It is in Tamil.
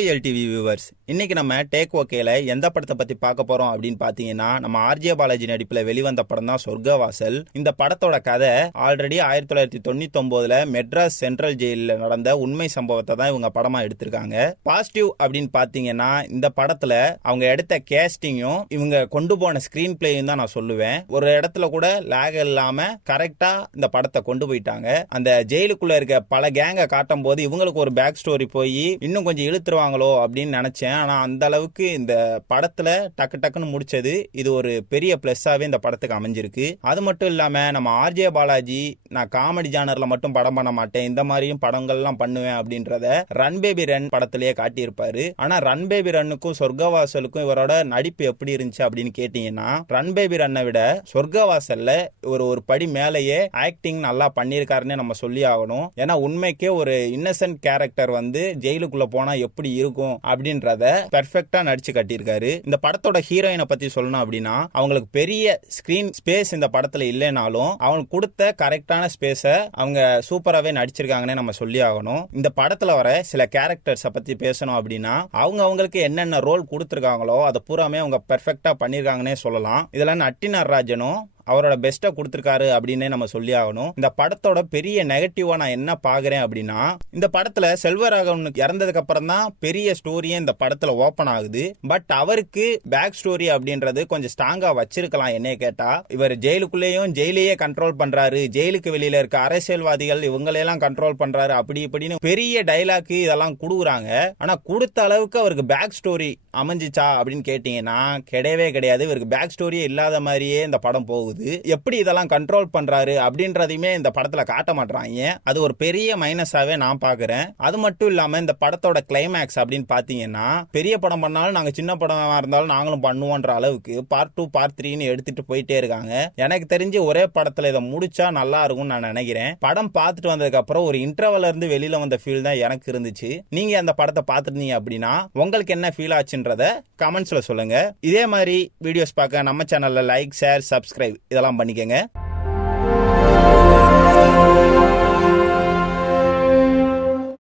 ஹலோ எல்டிவி வியூவர்ஸ், இன்னைக்கு நம்ம டேக் ஓகேல எந்த படத்தை பத்தி பார்க்க போறோம் அப்படின்னு பாத்தீங்கன்னா, நம்ம ஆர்ஜே பாலாஜி நடிப்புல வெளிவந்த படம் தான் சொர்க்கவாசல். இந்த படத்தோட கதை ஆல்ரெடி 1999ல மெட்ராஸ் சென்ட்ரல் ஜெயில நடந்த உண்மை சம்பவத்தை தான் இவங்க படமா எடுத்திருக்காங்க. பாசிட்டிவ் அப்படின்னு பாத்தீங்கன்னா, இந்த படத்துல அவங்க எடுத்த கேஸ்டிங்கும் இவங்க கொண்டு போன ஸ்கிரீன் பிளேயும் தான் நான் சொல்லுவேன். ஒரு இடத்துல கூட லேக் இல்லாம கரெக்டா இந்த படத்தை கொண்டு போயிட்டாங்க. அந்த ஜெயிலுக்குள்ள இருக்க பல கேங்க காட்டும் போது இவங்களுக்கு ஒரு பேக் ஸ்டோரி போய் இன்னும் கொஞ்சம் இழுத்துருவாங்களோ அப்படின்னு நினைச்சேன். ஆனா அந்த அளவுக்கு இந்த படத்துல டக்கு டக்குன்னு முடிச்சது இது ஒரு பெரிய பிளஸ்ஸாவே இந்த படத்துக்கு அமைஞ்சிருக்கு. அது மட்டும் இல்லாம நம்ம ஆர்ஜே பாலாஜி நான் காமெடி ஜானர்ல மட்டும் படம் பண்ண மாட்டேன், இந்த மாதிரியும் படங்கள்லாம் பண்ணுவேன் அப்படின்றத ரன் பேபி ரன் படத்திலேயே காட்டியிருப்பாரு. ஆனா ரன் பேபி ரன்னுக்கும் சொர்க்கவாசலுக்கும் இவரோட நடிப்பு எப்படி இருந்துச்சு அப்படின்னு கேட்டீங்கன்னா, ரன் பேபி ரன்னை விட சொர்க்கவாசல்ல ஒரு படி மேலேயே ஆக்டிங் நல்லா பண்ணியிருக்காருன்னு நம்ம சொல்லி ஆகணும். ஏன்னா உண்மைக்கே ஒரு இன்னசென்ட் கேரக்டர் வந்து ஜெயிலுக்குள்ள போனா எப்படி இருக்கும் அப்படின்றத பெர்ஃபெக்ட்டா நடிச்சு கட்டியிருக்காரு. இந்த படத்தோட ஹீரோயினை பத்தி சொல்லணும் அப்படின்னா, அவங்களுக்கு பெரிய ஸ்கிரீன் ஸ்பேஸ் இந்த படத்துல இல்லைனாலும் அவங்களுக்கு கொடுத்த கரெக்டான ஸ்பேஸ அவங்க சூப்பராகவே நடிச்சிருக்காங்கன்னு நம்ம சொல்லி ஆகணும். இந்த படத்துல வர சில கேரக்டர்ஸை பத்தி பேசணும் அப்படின்னா, அவங்களுக்கு என்னென்ன ரோல் கொடுத்துருக்காங்களோ அதை பூராமே அவங்க பெர்ஃபெக்ட்டா பண்ணிருக்காங்கன்னே சொல்லலாம். இதெல்லாம் நட்டி நடராஜனும் அவரோட பெஸ்ட்டை கொடுத்துருக்காரு அப்படின்னே நம்ம சொல்லி ஆகணும். இந்த படத்தோட பெரிய நெகட்டிவா நான் என்ன பாக்குறேன் அப்படின்னா, இந்த படத்துல செல்வராகவனுக்கு இறந்ததுக்கு அப்புறம் தான் பெரிய ஸ்டோரியே இந்த படத்துல ஓபன் ஆகுது. பட் அவருக்கு பேக் ஸ்டோரி அப்படின்றது கொஞ்சம் ஸ்ட்ராங்கா வச்சிருக்கலாம். என்ன கேட்டா, இவர் ஜெயிலுக்குள்ளேயும் ஜெயிலையே கண்ட்ரோல் பண்றாரு, ஜெயிலுக்கு வெளியில இருக்க அரசியல்வாதிகள் இவங்களையெல்லாம் கண்ட்ரோல் பண்றாரு அப்படி இப்படின்னு பெரிய டைலாக் இதெல்லாம் கொடுக்குறாங்க. ஆனா கொடுத்த அளவுக்கு அவருக்கு பேக் ஸ்டோரி அமைஞ்சிச்சா அப்படின்னு கேட்டீங்கன்னா கிடையவே கிடையாது. இவருக்கு பேக் ஸ்டோரியே இல்லாத மாதிரியே இந்த படம் போகுது. எப்படி இதெல்லாம் கண்ட்ரோல் பண்றாரு அப்படின்றதையுமே இந்த படத்துல காட்ட மாட்டாங்க. அது ஒரு பெரிய மைனஸாவே நான் பாக்குறேன். அது மட்டும் இல்லாம இந்த படத்தோட கிளைமேக்ஸ் அப்படின்னு பாத்தீங்கன்னா, பெரிய படம் பண்ணாலும் நாங்க சின்ன படமா இருந்தாலும் நாங்களும் பண்ணுவோன்ற அளவுக்கு பார்ட் 2 பார்ட் 3ன்னு எடுத்துட்டு போயிட்டே இருக்காங்க. எனக்கு தெரிஞ்சு ஒரே படத்துல இதை முடிச்சா நல்லா இருக்கும்னு நான் நினைக்கிறேன். படம் பார்த்துட்டு வந்ததுக்கு அப்புறம் ஒரு இன்டர்வல்ல இருந்து வெளியில வந்த ஃபீல் தான் எனக்கு இருந்துச்சு. நீங்க அந்த படத்தை பார்த்துருந்தீங்க அப்படின்னா உங்களுக்கு என்ன ஃபீல் ஆச்சுன்றத கமெண்ட்ஸ்ல சொல்லுங்க. இதே மாதிரி வீடியோஸ் பார்க்க நம்ம சேனல்ல லைக், ஷேர், சப்ஸ்கிரைப் இதெல்லாம் பண்ணிக்கங்க.